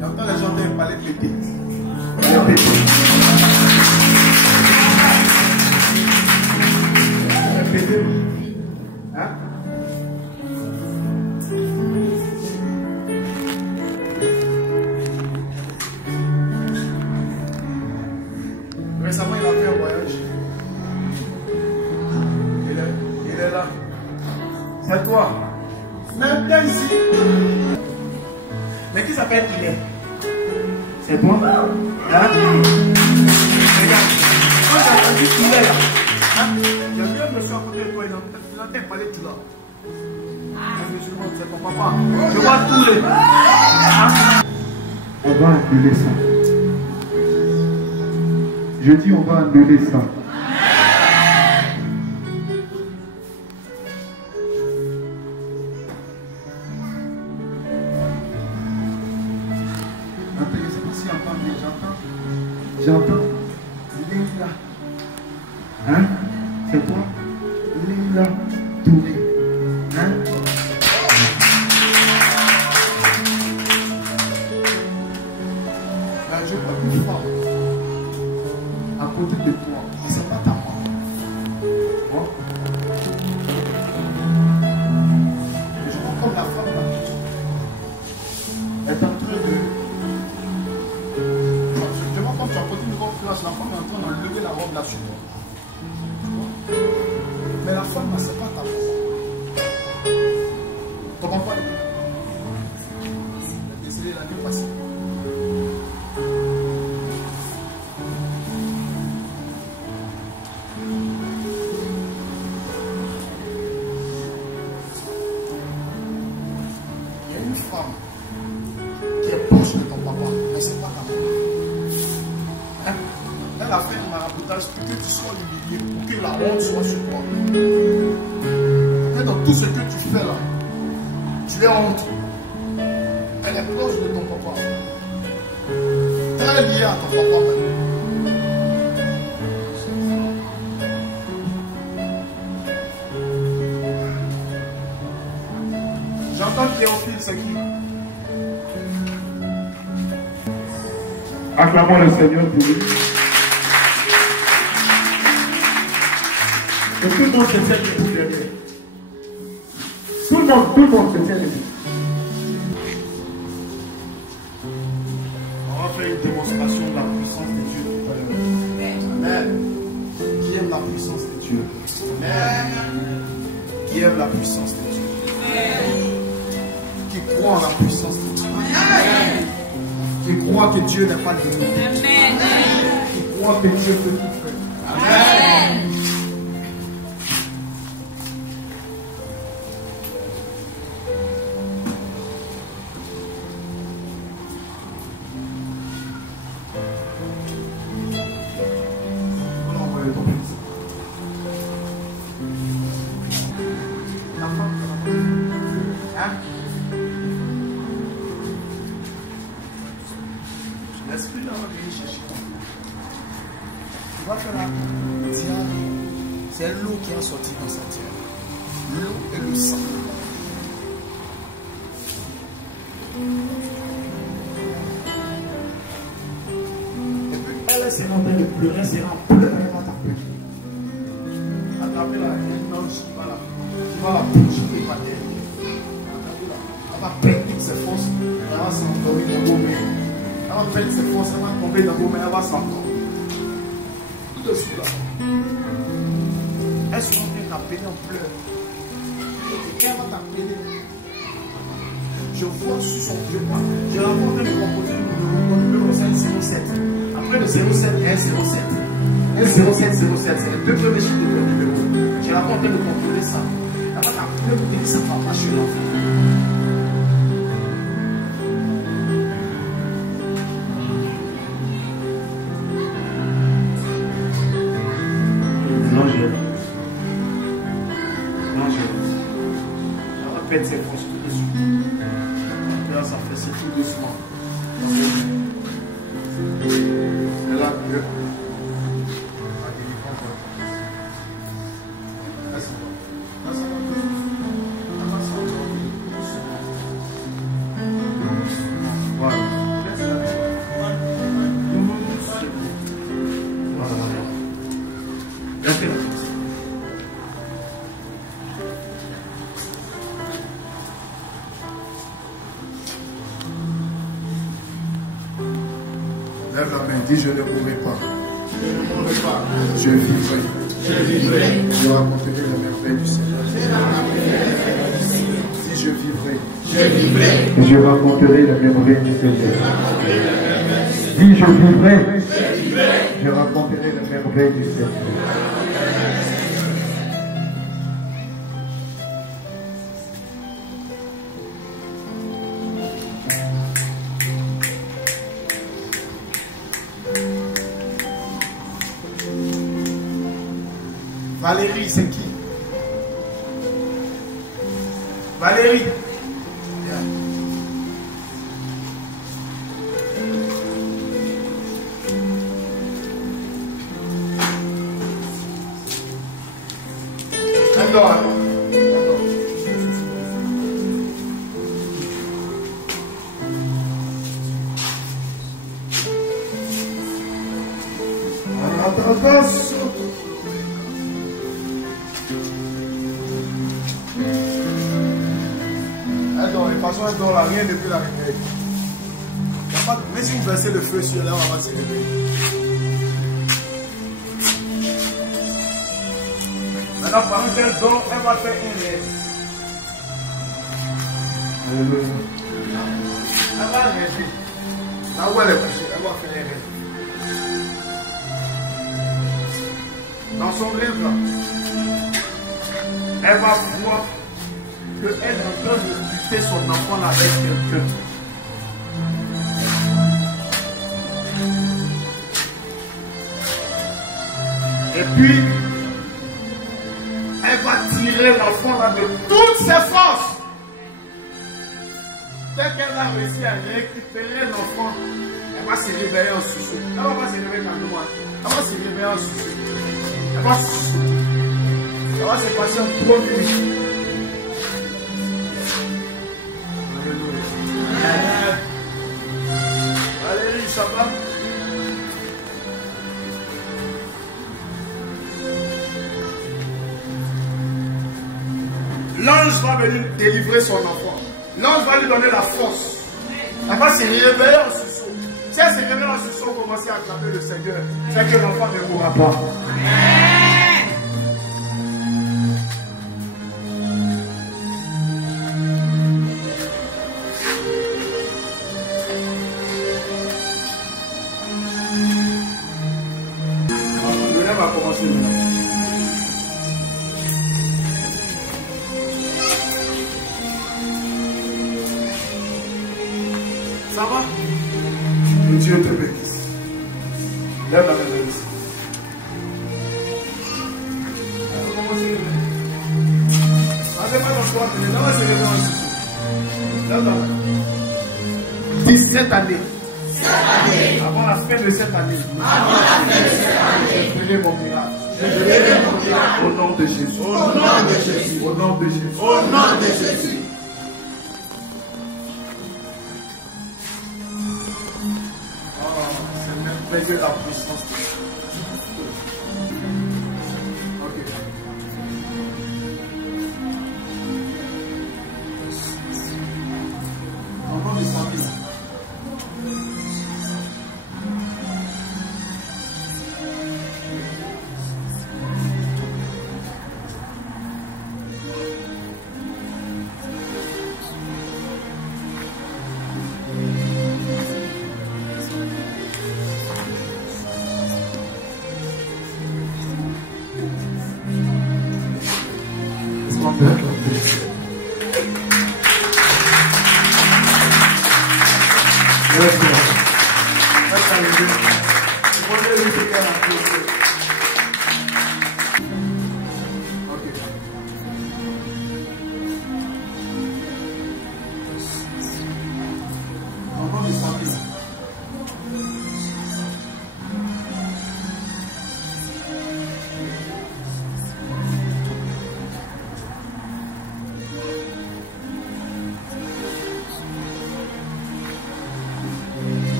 J'entends les gens parler de l'été. Hein? Récemment, il a fait un voyage. Il est là. C'est toi. Même bien ici. Mais qui s'appelle Hilaire? C'est bon? Hein? Regarde. Quand j'ai entendu Hilaire là, hein? Il y a deux monsieur à côté de toi, il a peut-être parlé tout là. C'est ton papa. Je vois tous les. On va annuler ça. Je dis on va annuler ça. J'entends. Lila. Hein? C'est quoi? Lila Touré. Hein? femme, c'est pas ta maman. Ton papa est décédé l'année passée. Il y a une femme qui est proche de ton papa, mais c'est pas ta maman. Hein? Elle a fait un maraboutage pour que tu sois humilié, pour que la honte soit sur toi. Et dans tout ce que tu fais là, tu es honte. Elle est proche de ton papa. Très liée à ton papa même. J'entends Théophile, c'est qui? Acclamons le Seigneur pour lui. Et tout le monde se tient debout derrière. Tout le monde se tient debout. On va faire une démonstration de la puissance de Dieu tout à l'heure. Amen. Qui aime la puissance de Dieu? Amen. Qui aime la puissance de Dieu? Qui croit en la puissance de Dieu? Qui croit que Dieu n'est pas limité? Qui croit que Dieu peut tout faire? Amen. L'esprit là va venir chercher. Tu vas faire la diarrhée. C'est l'eau qui a sorti dans sa diarrhée. L'eau et le sang. Et puis elle sera en train de pleurer, elle sera en pleurs, elle va t'appeler. Attrapez la nage qui va la bouger par derrière. Attrapez-la. Elle va perdre toutes ses forces. Elle va s'endormir dans vos mains. Elle va perdre ses forces, elle va tomber dans vos mains, elle va s'endormir. Tout de suite là. Elle sera en train d'appeler en pleurs. Et elle va t'appeler. Je vois sur son vieux pas. Je vais avoir de composer le numéro 507. Après le 07, il y a un 07. Un 07, 07. C'est les deux premiers chiffres de ton numéro. Je vais avoir de contrôler ça. Elle va t'appeler pour dire ça ne va pas chez l'enfant. Perdre ses forces tout de suite. Là, ça fait c'est tout doucement. Et là, mieux. Voilà. Restez là. Lève la main, dis je ne mourrai pas. Je vivrai. Je raconterai la merveille du Seigneur. Dis je vivrai. Je raconterai la merveille du Seigneur. Dis je vivrai. Je raconterai la merveille du Seigneur. Valérie, c'est qui? Valérie. Viens. Adore. Attention. De toute façon, elle dort là, rien depuis la réveille. Mais si vous versez le feu sur elle, on va se réveiller. Maintenant, pendant qu'elle dort, elle va faire un rêve. Alléluia. Elle va rêver. Là où elle est couchée, elle va faire un rêve. Dans son rêve, là, elle va voir qu'elle est en train de buter son enfant là, avec quelqu'un. Et puis, elle va tirer l'enfant là de toutes ses forces. Dès qu'elle a réussi à récupérer l'enfant, elle va se réveiller en sursaut. Elle va pas se réveiller calmement. Elle va se réveiller en sursaut. Ça va se passer en 3 minutes. Alléluia. Alléluia, ça va. L'ange va venir délivrer son enfant. L'ange va lui donner la force. Elle va se réveiller en sursaut. Si elle se réveille en sursaut, commencer à acclamer le Seigneur, c'est que l'enfant ne mourra pas. On va commencer maintenant. Ça va? Que Dieu te bénisse. Lève la main ici. On va commencer. Pas dans 3 minutes. Là, on va se réveiller en susu. Lève la main. 17 années. Avant la fin de cette année. Je ferai mon miracle. Au nom de Jésus. Au nom de Jésus. Au nom de Jésus. Au nom de Jésus. C'est la puissance de Dieu. Ok. Au nom de Saint-Christ.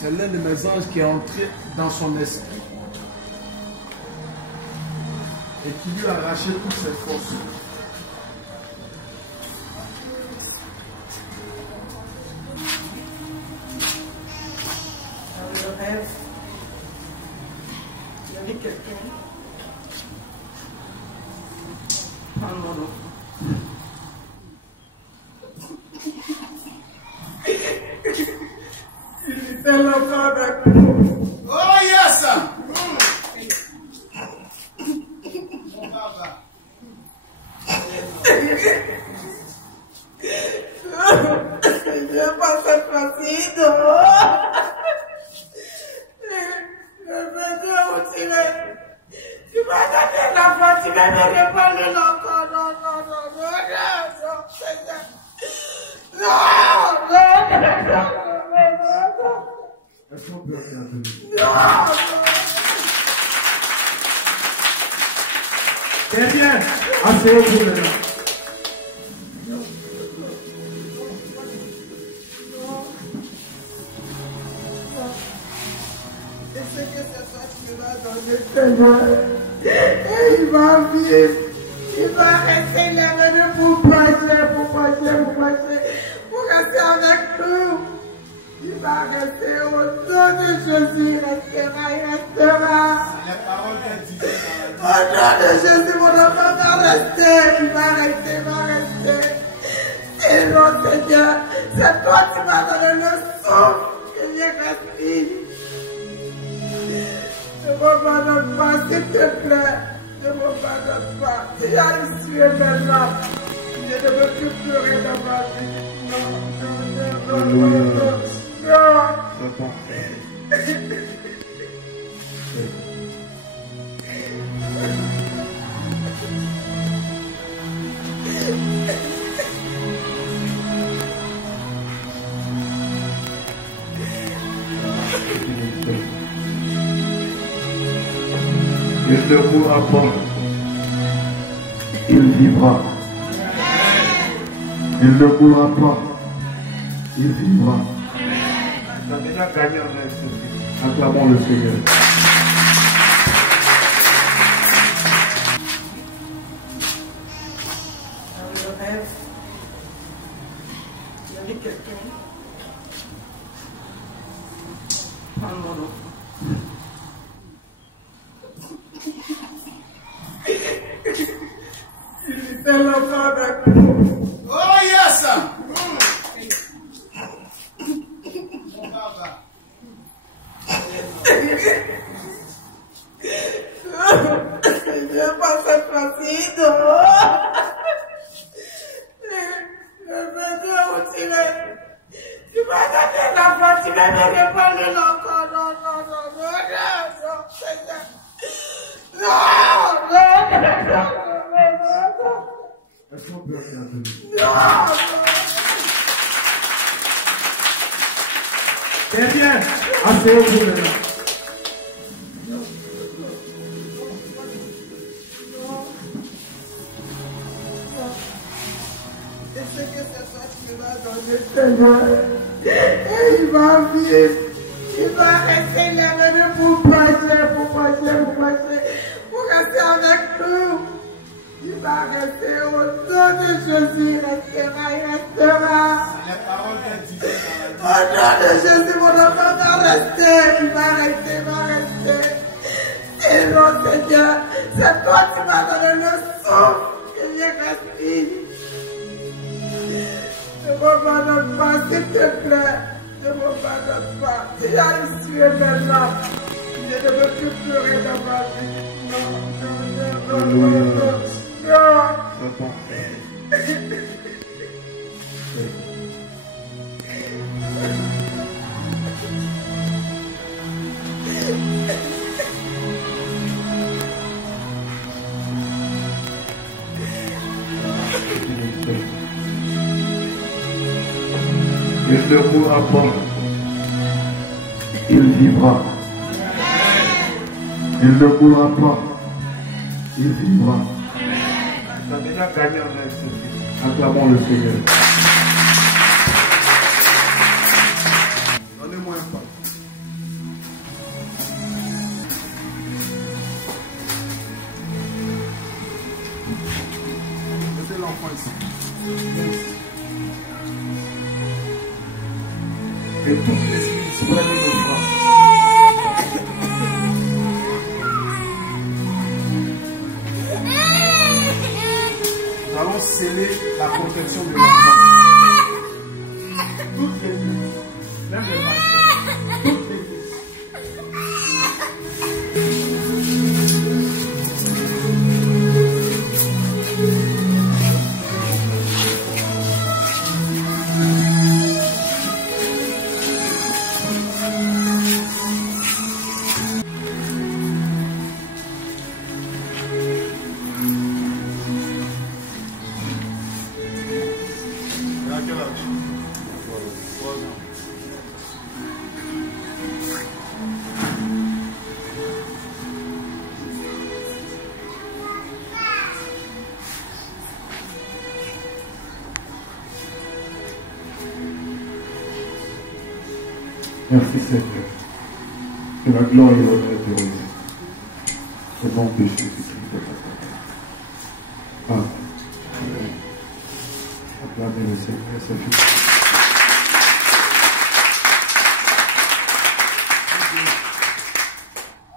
C'est l'un de mes anges qui est entré dans son esprit et qui lui a arraché toutes ses forces. Dans le rêve, il y avait quelqu'un. Prends mon enfant. C'est l'enfant avec nous. Oh yes! Je pense cette fois-ci, tu vas donner l'enfant, tu vas me répondre encore. Non, Seigneur. Très bien. Asseyez-vous maintenant. Et il va vivre. Il va rester là pour passer, pour rester avec nous. Il va rester au nom de Jésus, il restera. Les paroles qu'elle disait Au nom de Jésus, mon enfant va rester, il va rester. Et non, Seigneur, c'est toi qui m'as donné le souffle que j'ai respiré. Ne m'abandonne pas, s'il te plaît. Ne m'abandonne pas. Si j'arrive tuer maintenant, je ne veux plus pleurer dans ma vie. Non. Il ne mourra pas. Il vivra. Il ne mourra pas. Il vivra. Tu as déjà gagné en elle. Acclamons le Seigneur. Dans le rêve, il y avait quelqu'un. Prends mon enfant. Il était l'enfant avec nous. Oh yes! Je pense cette fois-ci, non. Je veux dire où tu es. Tu m'as donné l'enfant, tu m'as donné pas de l'enfant. Non, Seigneur. Est-ce qu'on peut regarder? C'est bien. Asseyez-vous maintenant. Et ce que c'est ça qui me va donner, Seigneur. Et il va vivre. Il va rester là pour passer, pour rester avec nous. Il va rester au nom de Jésus, il restera. Les paroles qu'elle disait Au nom de Jésus, mon enfant va rester, il va rester. Et non, Seigneur, c'est toi qui m'as donné le souffle que j'ai respiré. Ne m'abandonne pas, s'il te plaît. Ne m'abandonne pas. Si j'arrive tuer maintenant, je ne veux plus pleurer dans ma vie. Non. Il ne mourra pas. Il vivra. Il ne mourra pas. Il vivra. Tu as déjà gagné en elle. Acclamons le Seigneur. Donnez-moi un pas. Mettez l'enfant ici. Et toutes les spirits soient de nos bras. Nous allons sceller la protection de l'enfant. Toutes les nuits, même les matins, toutes les nuits. Merci Seigneur. Que la gloire et l'honneur te reviennent. Au nom de Jésus. Amen. Acclamez le Seigneur, c'est fini.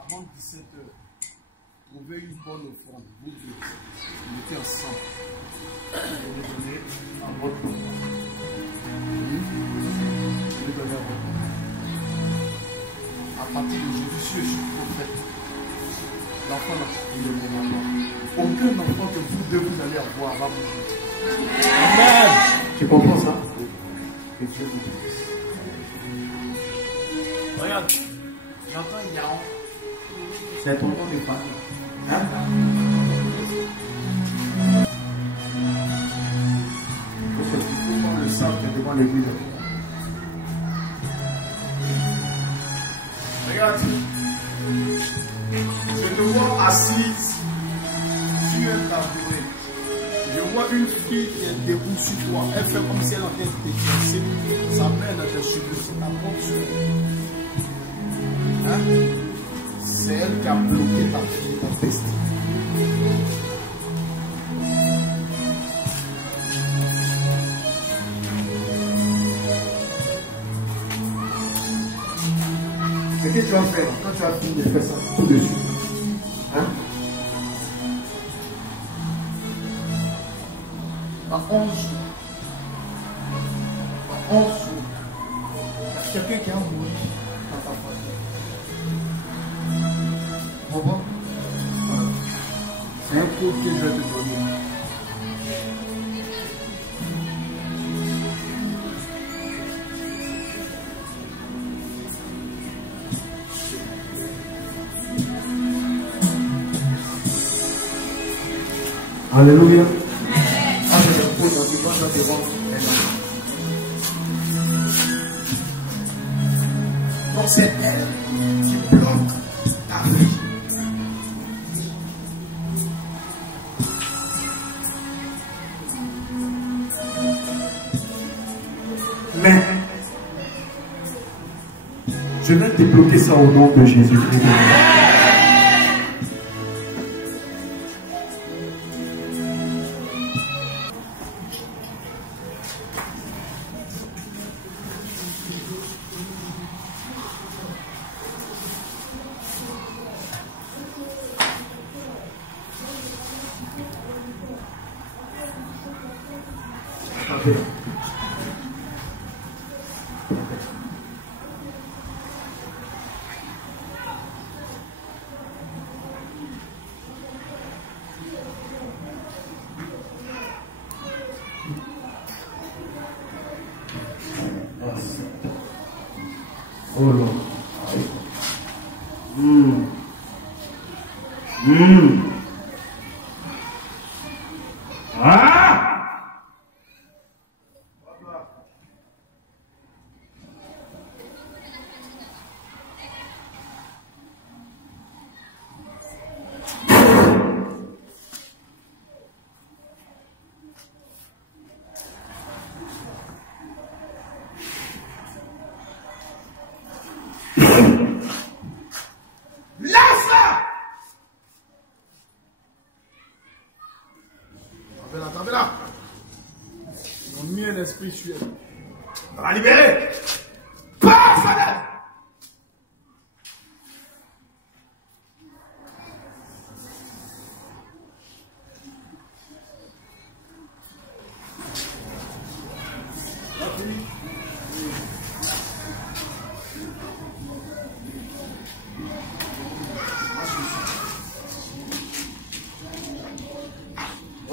Avant 17h, trouvez une bonne offrande. Vous deux, mettez ensemble. Vous me donnez à votre nom. Vous me donnez à votre nom. À partir d'aujourd'hui, je suis prophète. L'enfant n'a pas le moment. Aucun enfant que vous deux vous allez avoir va mourir. Amen. Tu comprends ça? Que Dieu vous bénisse. Regarde, j'entends Yaon. C'est ton nom de famille. Hein? Il faut qu'on le sache devant l'église. Regarde, je te vois assise sur un tabouret. Je vois une fille qui est debout sur toi. Elle fait comme si elle était déclassée. Sa main dans tes cheveux, c'est la porte sur elle. Hein? C'est elle qui a bloqué ta vie, ta destinée. Ce que tu vas faire quand tu as fini de faire ça tout de suite. Hein? À 11 jours. À 11 jours. Il y a quelqu'un qui a mouru dans ta famille. Bon. Voilà. C'est un code que je vais te donner. Alléluia. Ah, je me pose dans le devant un an. Donc c'est elle qui bloque ta vie. Mais je vais débloquer ça au nom de Jésus-Christ. Oh non. Ah! Attendez-la. Ils ont mis un esprit sur elle. On va la libérer. Passe à elle.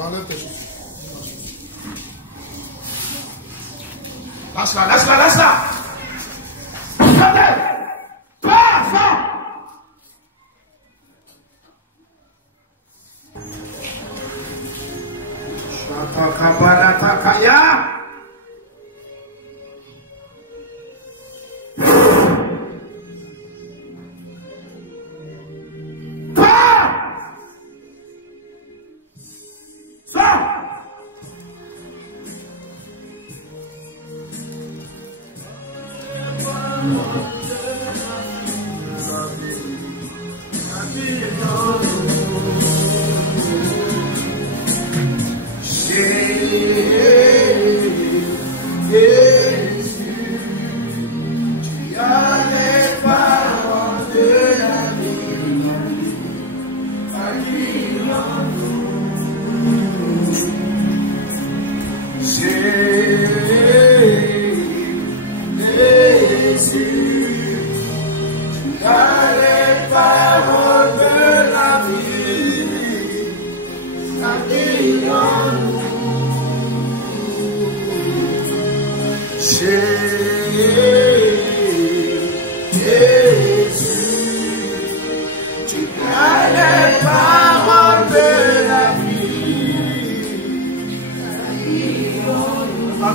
Enlève tes chaussures. Lâche-la, lâche-la, lâche-la. Attendez. Passe. Shakakabarakaya. Jésus, tu as les paroles de la vie, habille en nous. Jésus, tu as les paroles de la vie.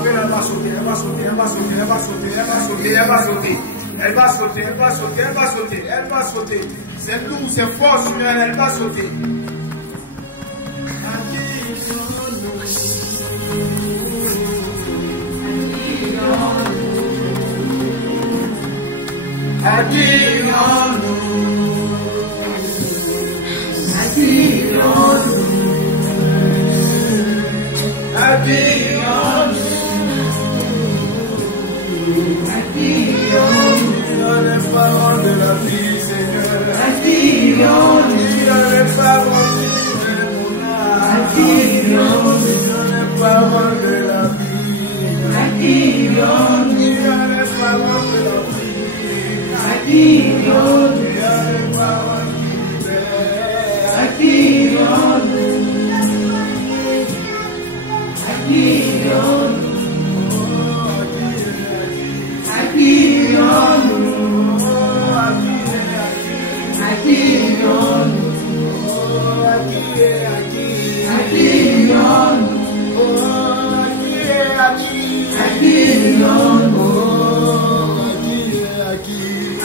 Elle va sauter, elle va sauter, elle va sauter, elle va sauter, elle va sauter, elle va sauter. Elle va sauter, elle va sauter, elle va sauter, elle va sauter. C'est lourd, c'est fort sur elle, elle va sauter. Habille-nous, habille-nous, habille-nous, habille-nous, dans les paroles de la vie, Seigneur. Habille-nous, dans les paroles de mon âme. Habille-nous, dans les paroles de la vie. Habille-nous, dans les paroles de la vie. Habille-nous, dans les paroles qui libèrent. Habille-nous,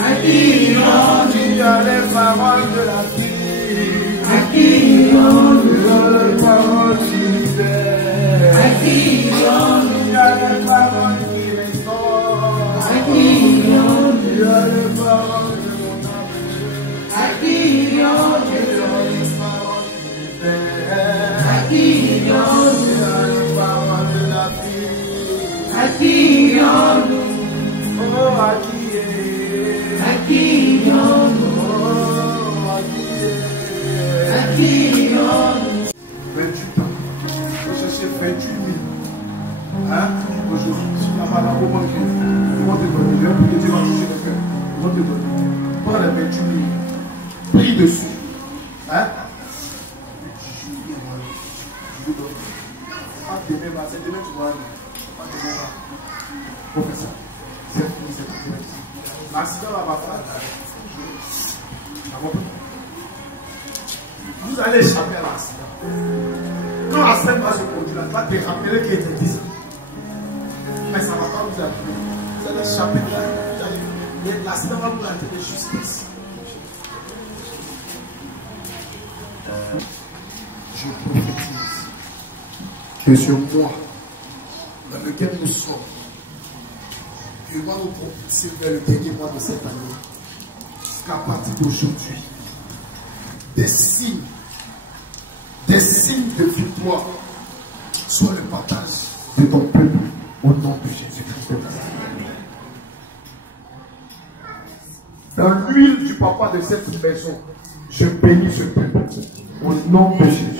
habille-nous. Tu as les paroles de la vie. Tu as les paroles qui libèrent. Tu as les paroles qui restaurent. Tu as les paroles de mon âme. Tu as les paroles qui libèrent. Tu as les paroles de la vie. Oh, je cherchais 28 000. Hein? Aujourd'hui, si tu n'as pas l'argent manqué, ils vont te donner. Je vais prier, Dieu va toucher le cœur. Ils vont te donner. Prends les 28 000. Prie dessus. Hein? Je vous donne. Pas demain, c'est demain tu vas aller. Pas demain. Faut faire ça. C'est fini, c'est fini. L'accident va pas faire. Vous allez échapper à l'accident. Quand la scène va se produire, tu vas te rappeler qu'il était 10 ans. Mais ça ne va pas vous appeler. Vous allez échapper de l'accident va vous arrêter de justice. Je prophétise que sur moi, dans lequel nous sommes, il va nous propulser vers le dernier mois de cette année. Qu'à partir d'aujourd'hui, des signes de victoire sur le partage de ton peuple au nom de Jésus-Christ. Dans l'huile du papa de cette maison, je bénis ce peuple au nom de Jésus.